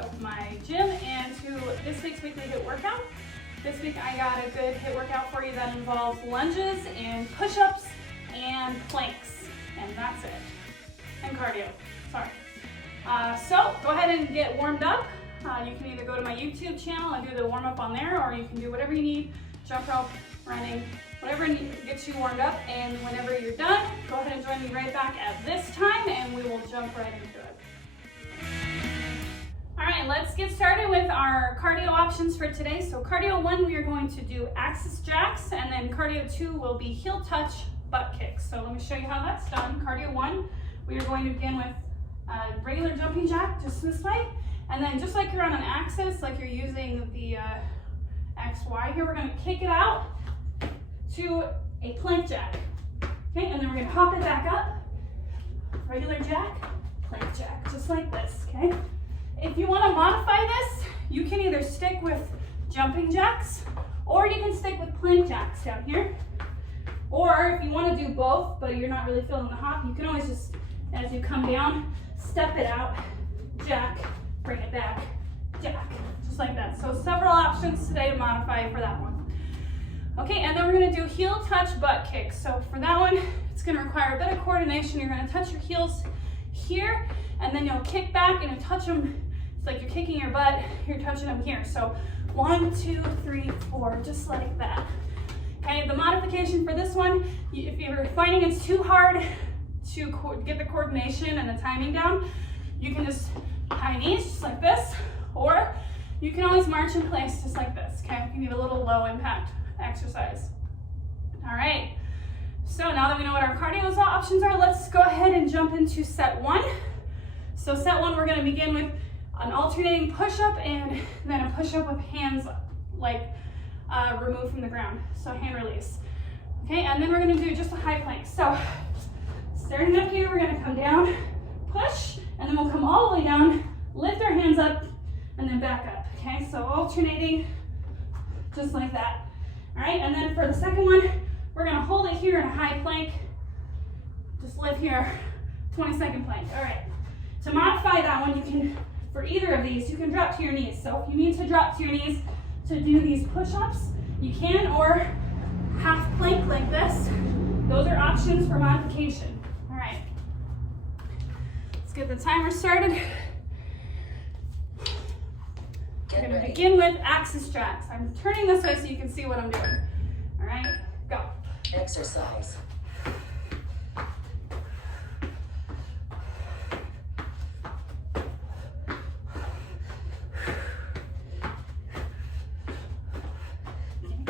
to my gym and to this week's weekly HIIT workout. This week I got a good HIIT workout for you that involves lunges and push-ups and planks, and that's it. And cardio, sorry. So go ahead and get warmed up. You can either go to my YouTube channel and do the warm-up on there, or you can do whatever you need, jump rope, running, whatever gets you warmed up. And whenever you're done, go ahead and join me right back at this time and we will jump right into it. All right, let's get started with our cardio options for today. So cardio 1, we are going to do axis jacks, and then cardio 2 will be heel touch butt kicks. So let me show you how that's done. Cardio 1, we are going to begin with a regular jumping jack, just this way. And then just like you're on an axis, like you're using the XY here, we're gonna kick it out to a plank jack. Okay, and then we're gonna hop it back up. Regular jack, plank jack, just like this, okay? If you wanna modify this, you can either stick with jumping jacks, or you can stick with plank jacks down here. Or if you wanna do both, but you're not really feeling the hop, you can always just, as you come down, step it out, jack, bring it back, jack, just like that. So several options today to modify for that one. Okay, and then we're gonna do heel touch butt kicks. So for that one, it's gonna require a bit of coordination. You're gonna touch your heels here, and then you'll kick back and you touch them. It's like you're kicking your butt, you're touching them here. So 1, 2, 3, 4, just like that. Okay, the modification for this one, if you're finding it's too hard to get the coordination and the timing down, you can just high knees, just like this, or you can always march in place just like this, okay? You need a little low impact exercise. All right, so now that we know what our cardio options are, let's go ahead and jump into set 1. So set 1, we're gonna begin with an alternating push-up and then a push-up with hands like removed from the ground, so hand release. Okay, and then we're gonna do just a high plank. So starting up here, we're gonna come down, push, and then we'll come all the way down, lift our hands up, and then back up, okay? So alternating, just like that. All right, and then for the second one, we're gonna hold it here in a high plank, just lift here, 20-second plank. All right, to modify that one, you can, for either of these, you can drop to your knees. So if you need to drop to your knees to do these push-ups, you can, or half plank like this. Those are options for modification. All right. Let's get the timer started. We're going to begin with axis jacks. I'm turning this way so you can see what I'm doing. All right, go. Exercise.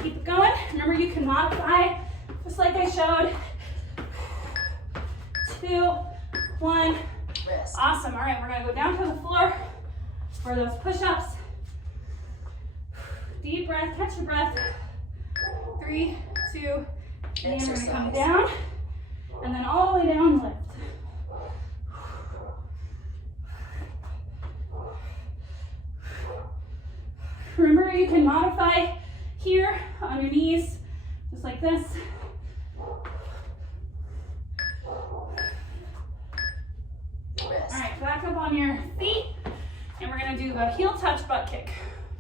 Keep it going. Remember, you can modify just like I showed. 2, 1. Rest. Awesome. All right, we're going to go down to the floor for those push-ups. Deep breath, catch your breath. 3, 2, and we're gonna come down, and then all the way down, lift. Remember, you can modify here on your knees, just like this. Rest. All right, back up on your feet, and we're gonna do the heel touch butt kick.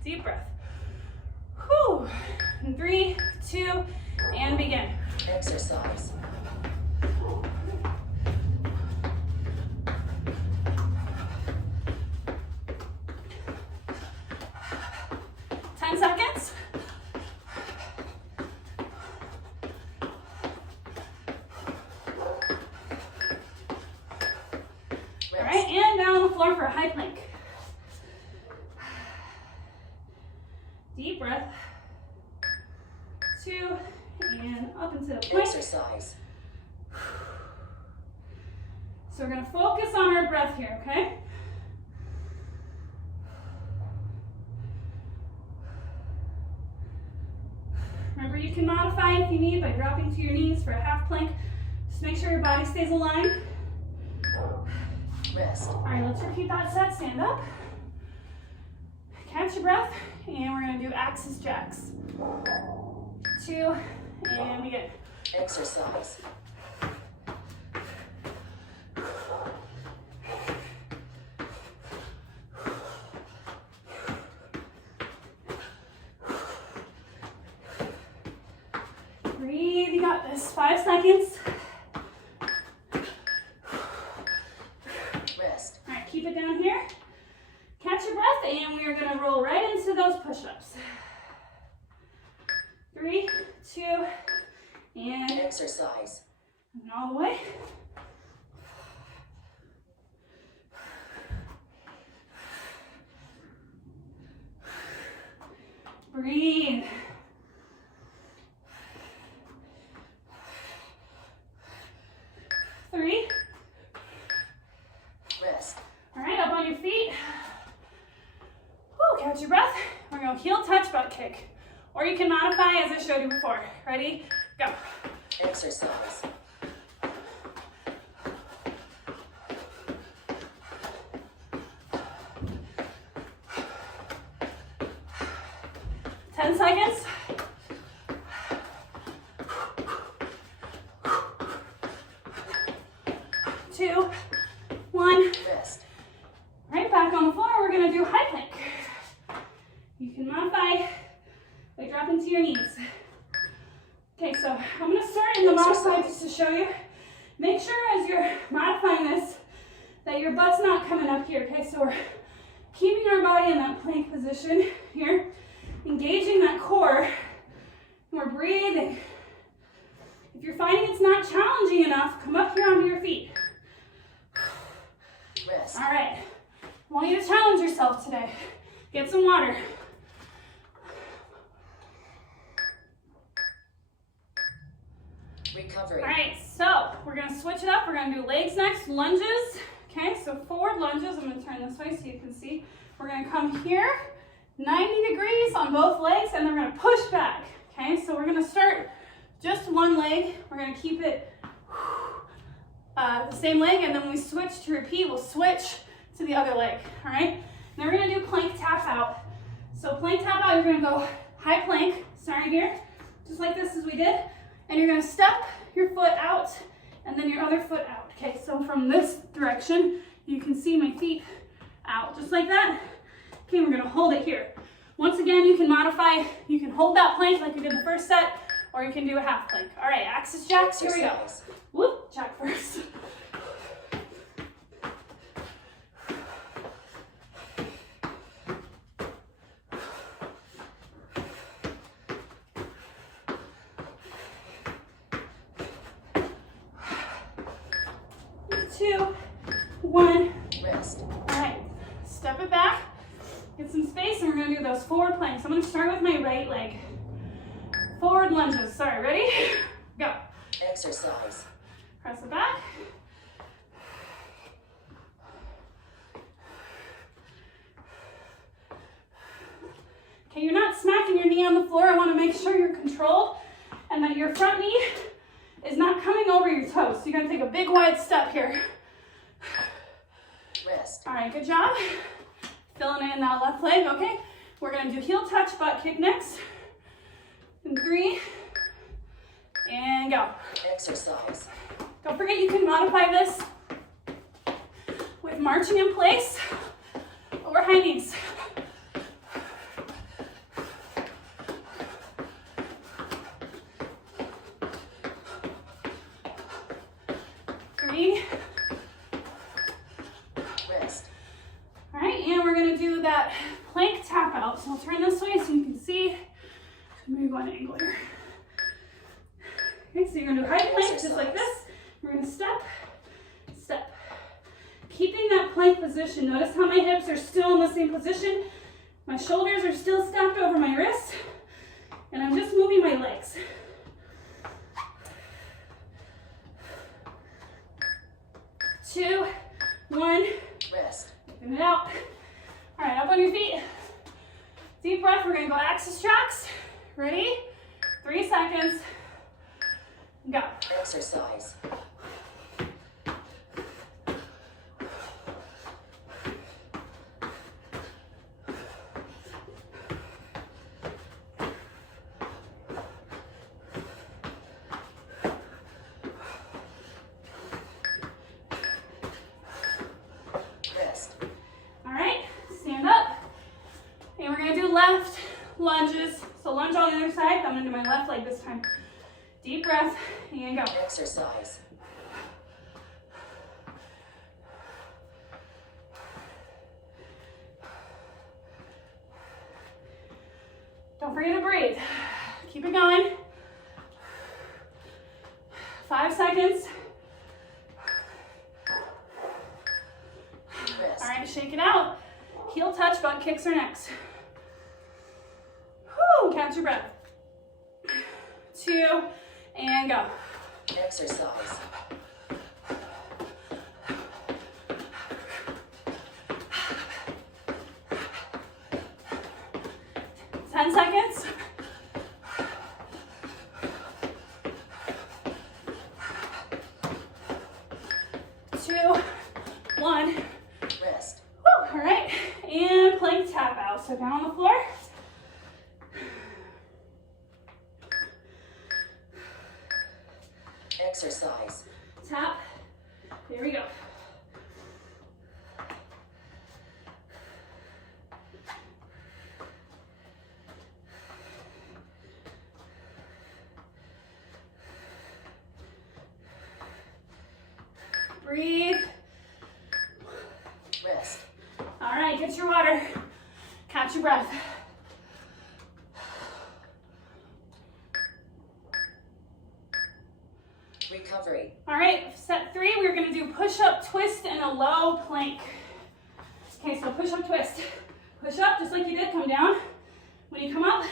Deep breath. Whew. 3, 2, and begin. Exercise. Seconds. All right, and down on the floor for a high plank. Deep breath. 2, and up into the plank. Exercise. So we're going to focus on our breath here, okay? Remember, you can modify if you need by dropping to your knees for a half plank. Just make sure your body stays aligned. Rest. All right, let's repeat that set. Stand up. Catch your breath, and we're going to do axis jacks. 2, and begin. Exercise. All the way. Breathe. Three. Rest. All right, up on your feet. Woo, catch your breath. We're gonna heel touch butt kick. Or you can modify as I showed you before. Ready? Go. Exercise. Ten seconds. Two, one. Rest. Right back on the floor, we're gonna do high plank. You can modify by dropping to your knees. Okay, so I'm gonna start in the modified just to show you. Make sure as you're modifying this that your butt's not coming up here, okay? So we're keeping our body in that plank position here, engaging that core, and we're breathing. If you're finding it's not challenging enough, come up here onto your feet. Rest. All right, I want you to challenge yourself today. Get some water. Recovery. All right, so we're gonna switch it up. We're gonna do legs next, lunges. Okay, so forward lunges. I'm gonna turn this way so you can see. We're gonna come here, 90 degrees on both legs, and then we're gonna push back. Okay, so we're gonna start just one leg. We're gonna keep it the same leg, and then when we switch to repeat, we'll switch to the other leg. All right, now we're gonna do plank tap out. So plank tap out, you're gonna go high plank, starting here, just like this as we did. And you're gonna step your foot out and then your other foot out. Okay, so from this direction, you can see my feet out, just like that. Okay, we're gonna hold it here. Once again, you can modify, you can hold that plank like we did the first set, or you can do a half plank. All right, axis jacks, here we go. Exercise. Whoop, jack first. Two, one. Rest. All right, step it back, get some space, and we're gonna do those forward planks. I'm gonna start with my right leg. Forward lunges, sorry, ready? Go. Exercise. Press it back. Okay, you're not smacking your knee on the floor. I wanna make sure you're controlled and that your front knee is not coming over your toes. So you're gonna take a big wide step here. Rest. All right, good job. Filling in that left leg, okay? We're gonna do heel touch butt kick next. In 3, and go. Exercise. Don't forget you can modify this with marching in place or high knees. Three. Rest. All right, and we're gonna do that plank tap out. So I'll turn this way so you can see. Maybe go on an angle here. Okay, so you're gonna do high plank just like this. We're gonna step, step. Keeping that plank position. Notice how my hips are still in the same position. My shoulders are still stacked over my wrists. And I'm just moving my legs. Two, one. Rest. Get it out. All right, up on your feet. Deep breath, we're gonna go axis jacks. Ready? 3 seconds. Go. Exercise. Rest. All right, stand up. And we're gonna do left lunges. So lunge on the other side. I'm gonna do my left leg this time. Deep breath and go. Exercise. Don't forget to breathe. Keep it going. 5 seconds. shake it out. Heel touch, butt kicks are next. Whew, catch your breath. 2, and go. Exercise. Ten seconds. 2, 1. Rest. Woo, all right, and plank tap out. So down on the floor. Exercise. Tap. Here we go. Breathe. Rest. All right, get your water. Catch your breath. Recovery. All right, set 3, we're gonna do push-up, twist, and a low plank. Okay, so push-up, twist. Push up, just like you did, come down. When you come up,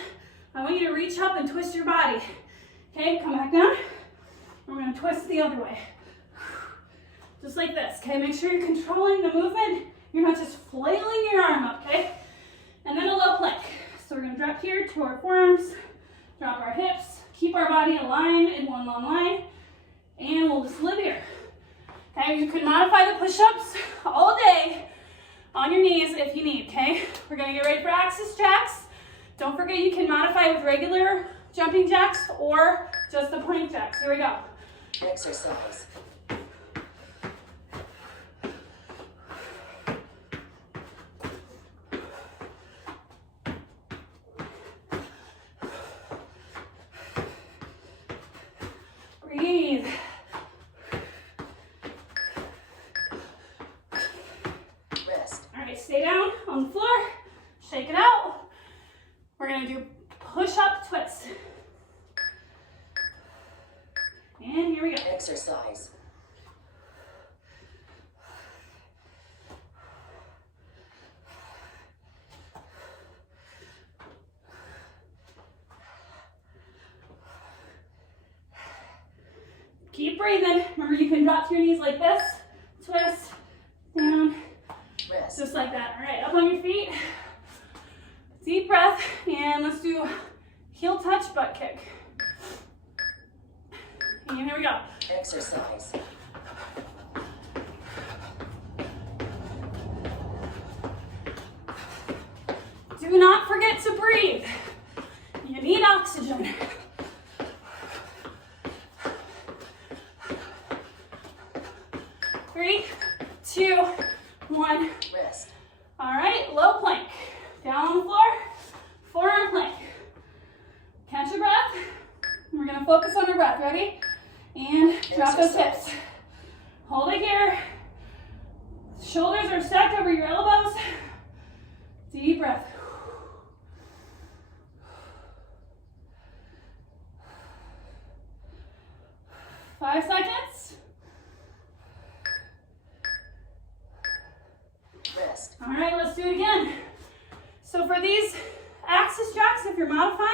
I want you to reach up and twist your body. Okay, come back down. We're gonna twist the other way. Just like this, okay? Make sure you're controlling the movement. You're not just flailing your arm up, okay? And then a low plank. So we're gonna drop here to our forearms, drop our hips, keep our body aligned in one long line, and we'll just live here. Okay, you can modify the push-ups all day on your knees if you need, okay? We're gonna get ready for axis jacks. Don't forget you can modify with regular jumping jacks or just the plank jacks. Here we go. Exercise. Breathe. Rest. All right, stay down on the floor. Shake it out. We're gonna do push-up twist. And here we go. Exercise. Keep breathing. Remember, you can drop to your knees like this. Twist, down, Rest. just like that. All right, up on your feet. Deep breath, and let's do heel touch, butt kick. And here we go. Exercise. Do not forget to breathe. You need oxygen. Three, 2, 1. Rest. All right, low plank. Down on the floor, forearm plank. Catch your breath. We're gonna focus on your breath, ready? And drop those hips. Hold it here. Shoulders are stacked over your elbows. Deep breath. Five seconds. Rest. All right, let's do it again. So for these axis jacks, if you're modifying,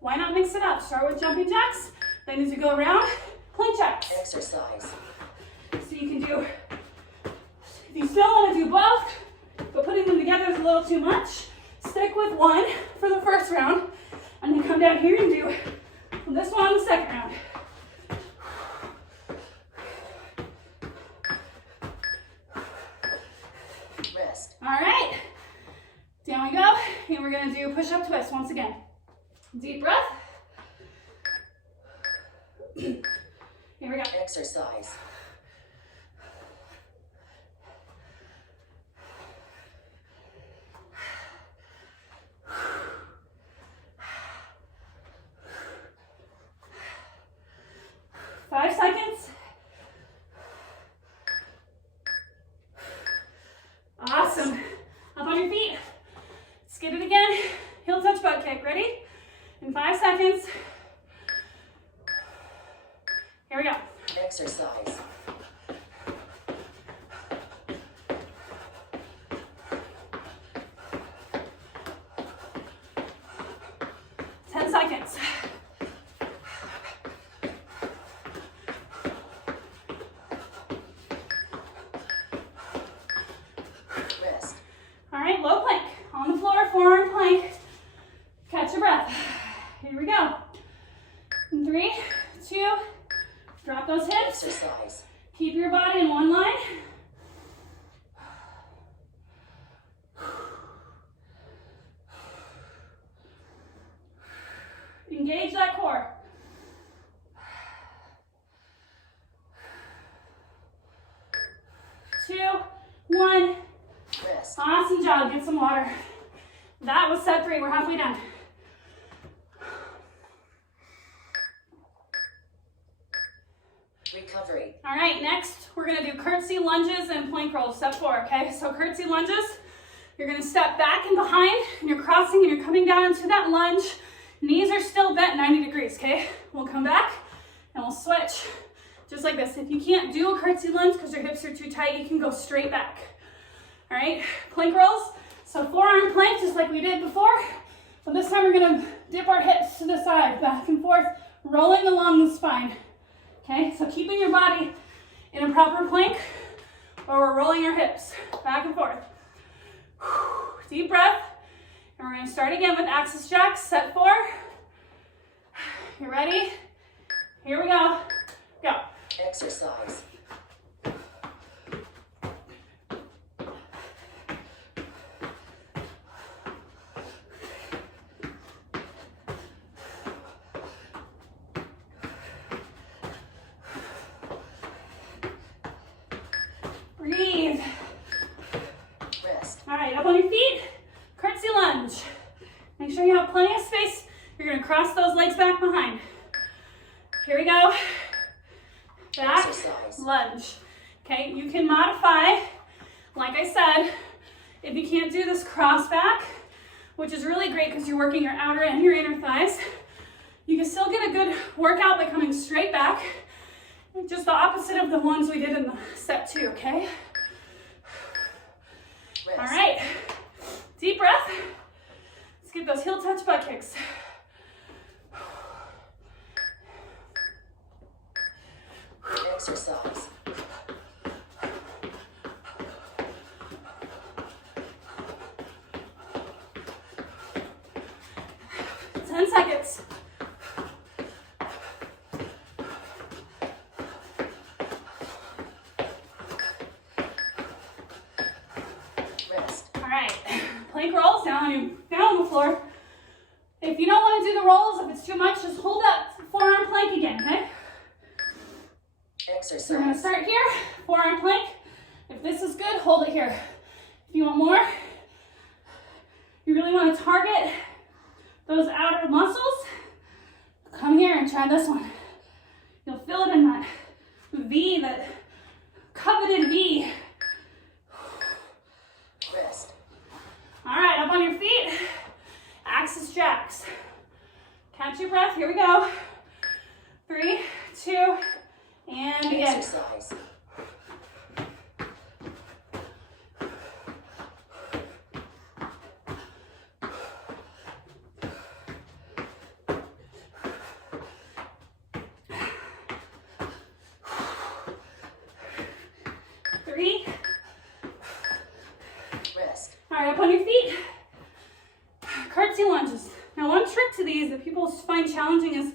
why not mix it up? Start with jumping jacks, then as you go around, plank jacks. Exercise. So you can do, if you still want to do both, but putting them together is a little too much, stick with one for the first round, and then come down here and do this one on the second round. Rest. All right, down we go, and we're gonna do push-up twist once again. Deep breath. Here we go. Exercise. Five seconds. Awesome. Up on your feet. Let's get it again. Heel touch butt kick. Ready? In 5 seconds. Here we go. Exercise. low plank. On the floor, forearm plank. Catch your breath. Here we go. 3, 2, drop those hips. Exercise. Keep your body in one line. Engage that core. 2, 1. Rest. Awesome job. Get some water. That was set 3. We're halfway done. Recovery. All right, next we're gonna do curtsy lunges and plank rolls, step 4, okay? So curtsy lunges, you're gonna step back and behind, and you're crossing and you're coming down into that lunge. Knees are still bent 90 degrees, okay? We'll come back and we'll switch, just like this. If you can't do a curtsy lunge because your hips are too tight, you can go straight back. All right, plank rolls. So forearm plank, just like we did before. But this time we're gonna dip our hips to the side, back and forth, rolling along the spine. Okay, so keeping your body in a proper plank, or we're rolling our hips back and forth. Deep breath, and we're gonna start again with axis jacks, set 4. You ready? Here we go. Go. Exercise. Breathe. Rest. All right, up on your feet, curtsy lunge. Make sure you have plenty of space. You're gonna cross those legs back behind. Here we go. Back, Exercise. lunge. Okay, you can modify, like I said, if you can't do this cross back, which is really great because you're working your outer and your inner thighs, you can still get a good workout by coming straight back. Just the opposite of the ones we did in the set 2, okay? Rest. All right, deep breath. Let's get those heel touch butt kicks. Exercise. Ten seconds. Rest. All right, plank rolls down on the floor. If you don't want to do the rolls, if it's too much, just hold up forearm plank again, okay? Exercise. So we're gonna start here, forearm plank. If this is good, hold it here. If you want more, you really want to target those outer muscles, come here and try this one. You'll feel it in that V, that coveted V. Rest. All right, up on your feet, axis jacks. Catch your breath, here we go. 3, 2, and begin. Exercise. Rest. All right, up on your feet. Curtsy lunges. Now, one trick to these that people find challenging is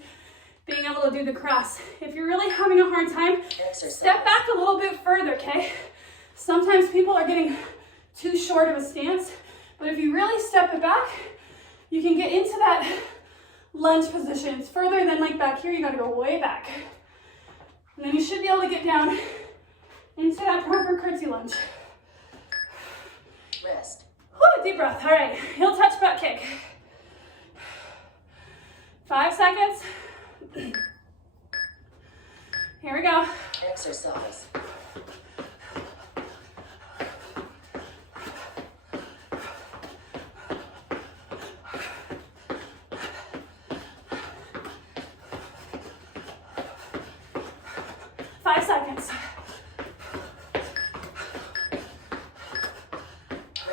being able to do the cross. If you're really having a hard time, Exercise. step back a little bit further, okay? Sometimes people are getting too short of a stance, but if you really step it back, you can get into that lunge position. It's further than like back here, you gotta go way back. And then you should be able to get down into that proper curtsy lunge. Rest. Whew, deep breath. All right, heel touch butt kick. 5 seconds. Here we go. Exercise.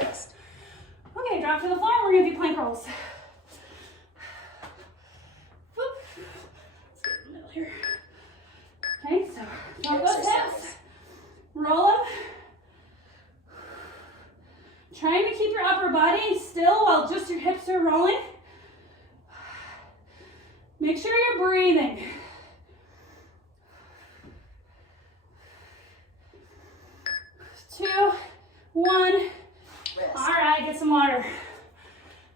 Rest. Okay, drop to the floor. We're gonna do plank rolls. Whoop. Let's get in the middle here. Okay, so drop those hips. your upper body still while just your hips are rolling. Make sure you're breathing. Two, one. Rest. All right, get some water.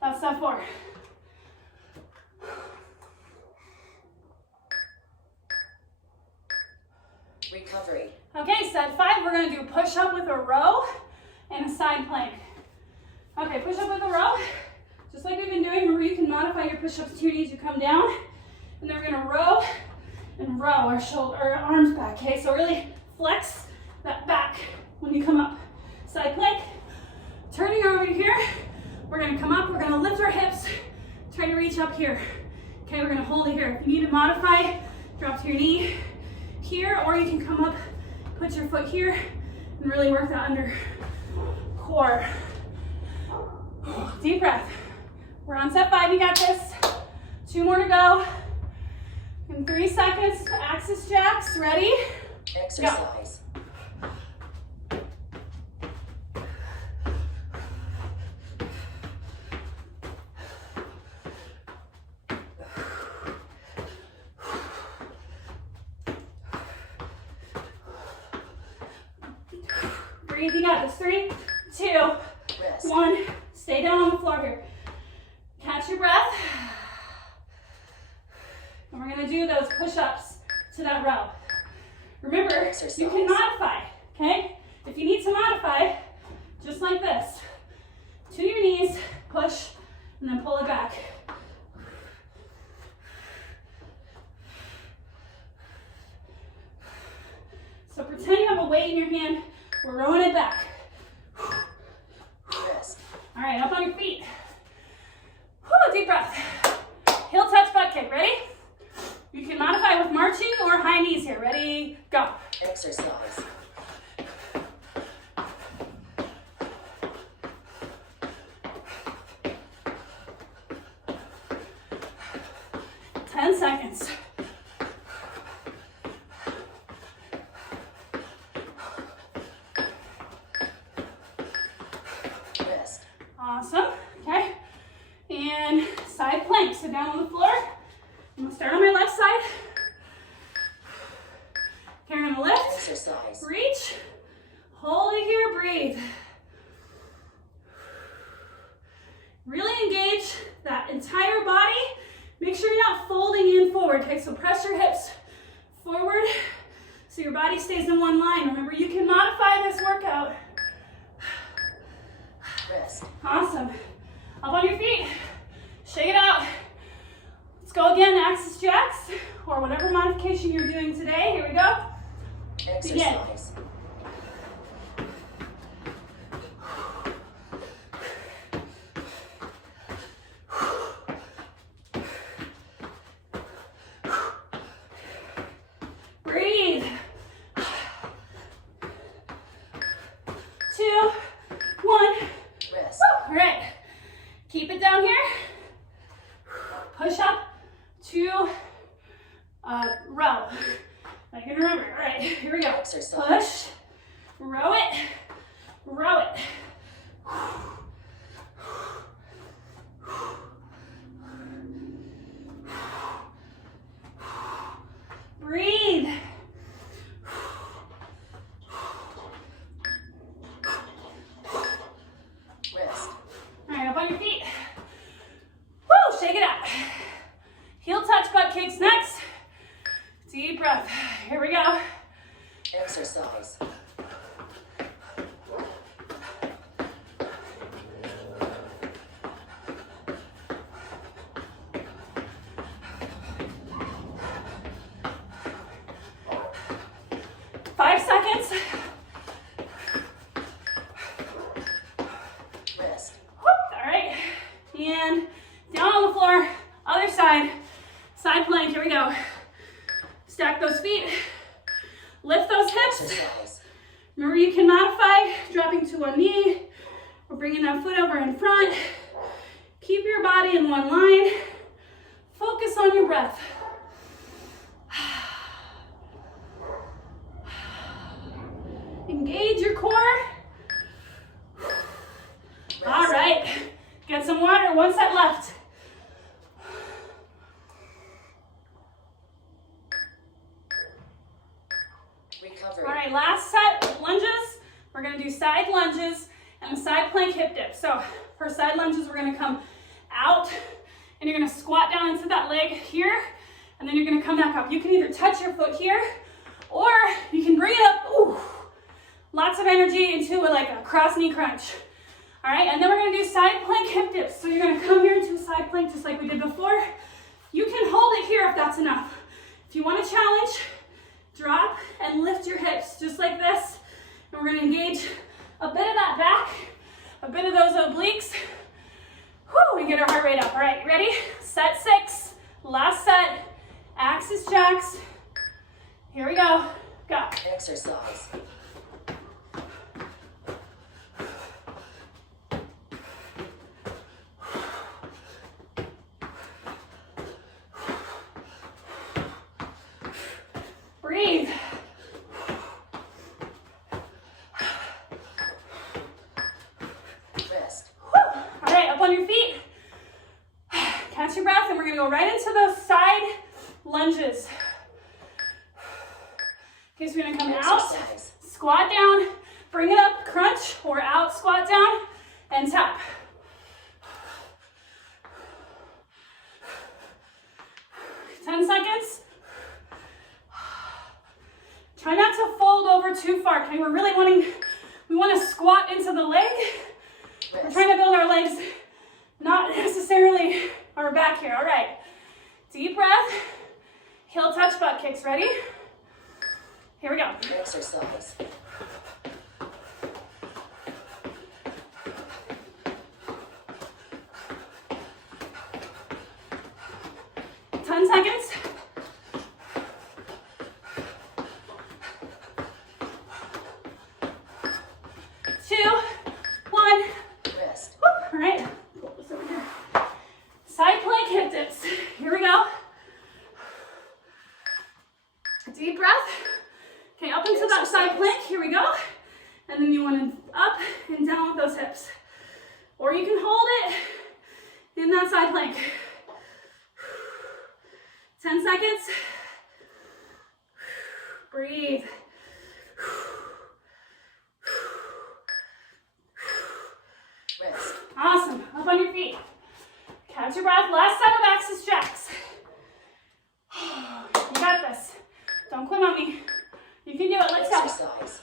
That's step 4. Recovery. Okay, step 5, we're gonna do push-up with a row and a side plank. Okay, push-up with a row, just like we've been doing. Remember, you can modify your push-ups to your knees. You come down, and then we're gonna row and row our arms back, okay? So really flex that back when you come up. Side plank, turning over here. We're gonna come up, we're gonna lift our hips, try to reach up here. Okay, we're gonna hold it here. If you need to modify, drop to your knee here, or you can come up, put your foot here, and really work that under core. Deep breath. We're on step 5, you got this. 2 more to go. In 3 seconds, axis jacks, ready? Exercise. Breathe, you got this. 3, 2, Rest. 1. Stay down on the floor here. Catch your breath. And we're gonna do those push-ups to that row. Remember, Exercise. you can modify, okay? If you need to modify, just like this. To your knees, push, and then pull it back. So pretend you have a weight in your hand. We're rowing it back. Rest. All right, up on your feet. Whew, deep breath. Heel touch butt kick, ready? You can modify with marching or high knees here. Ready, go. Exercise. Ten seconds. Rest. Awesome, okay. And side plank, so down on the floor. I'm gonna start on my left side. Okay, we're gonna lift, Exercise. reach, hold it here, breathe. Really engage that entire body. Make sure you're not folding in forward, okay? So press your hips forward so your body stays in one line. Remember, you can modify this workout. Rest. Awesome. Up on your feet. Shake it out. Let's go again, axis jacks, or whatever modification you're doing today. Here we go. Exercise. Breathe. 2, 1. Rest. All right. Keep it down here. Push up to row. I can remember. All right, here we go. Exercise. Push, row it, row it. Breathe. Rest. All right, up on your feet. Woo, shake it out. Heel touch butt kicks next. Deep breath. Here we go. Exercise. 5 seconds. Rest. All right, and down on the floor, other side, side plank, here we go. Stack those feet, lift those hips. Exercise. Remember, you can modify, dropping to one knee, or bringing that foot over in front. Keep your body in one line. Focus on your breath. Engage your core. All right. some water, 1 set left. Recovery. All right, last set, lunges. We're gonna do side lunges and a side plank hip dip. So for side lunges, we're gonna come out and you're gonna squat down into that leg here, and then you're gonna come back up. You can either touch your foot here, or you can bring it up. Ooh, lots of energy into like a cross knee crunch. All right, and then we're gonna do side plank hip dips. So you're gonna come here into a side plank just like we did before. You can hold it here if that's enough. If you want a challenge, drop and lift your hips just like this. And we're gonna engage a bit of that back, a bit of those obliques. Whew, and get our heart rate up. All right, ready? Set 6, last set, axis jacks. Here we go, go. Exercise. Breathe. Rest. All right, up on your feet. Catch your breath, and we're gonna go right into those side lunges. Okay, so we're gonna come out, Exercise. squat down, bring it up, crunch, or out, squat down, and tap. Ten seconds. Try not to fold over too far. Okay, we want to squat into the leg. We're Rest. trying to build our legs, not necessarily our back here. All right, deep breath, heel touch butt kicks. Ready? Here we go. Exercise. Seconds. Two, one. Rest. All right, pull this over here. Side plank hip dips. Here we go. Deep breath. Okay, up into that side plank. Here we go. And then you want to up and down with those hips. Or you can hold it in that side plank. 10 seconds. Breathe. Rest. Awesome. Up on your feet. Catch your breath. Last set of axis jacks. You got this. Don't quit on me. You can do it. Let's go. Exercise.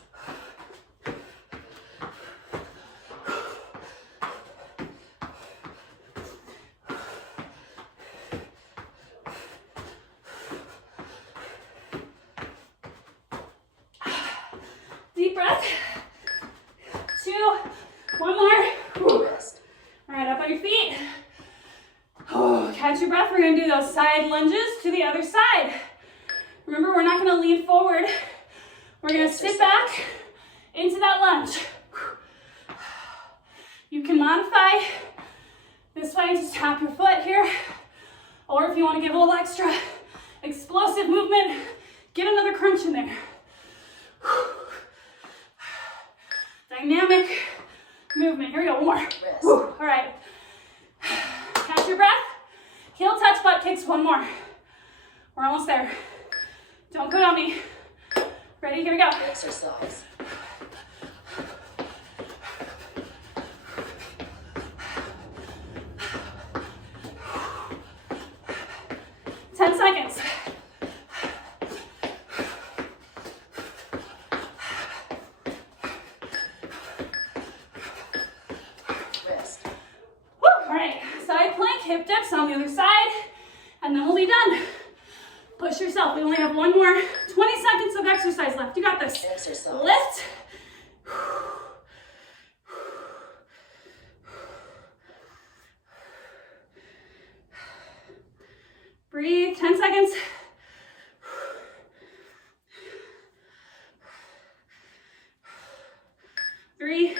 2, one more. Whew. Rest. All right, up on your feet. Oh, catch your breath. We're gonna do those side lunges to the other side. Remember, we're not gonna lean forward. We're gonna sit back into that lunge. You can modify this way, just tap your foot here. Or if you wanna give a little extra explosive movement, get another crunch in there. Dynamic movement. Here we go, one more. Rest. All right. Catch your breath. Heel touch butt kicks, one more. We're almost there. Don't quit on me. Ready? Here we go. Exercise. Seconds. Rest. Woo. All right, side plank, hip dips on the other side, and then we'll be done. Push yourself. We only have one more 20 seconds of exercise left. You got this. Exercise. Lift. Breathe, 10 seconds. 3.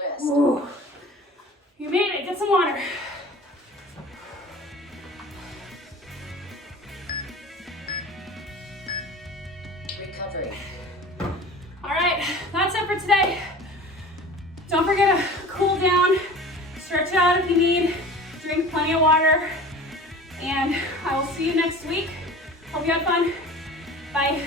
Rest. Ooh. You made it. Get some water. Recovery. All right, that's it for today. Don't forget to cool down Stretch out if you need. Drink plenty of water. And I will see you next week. Hope you had fun. Bye.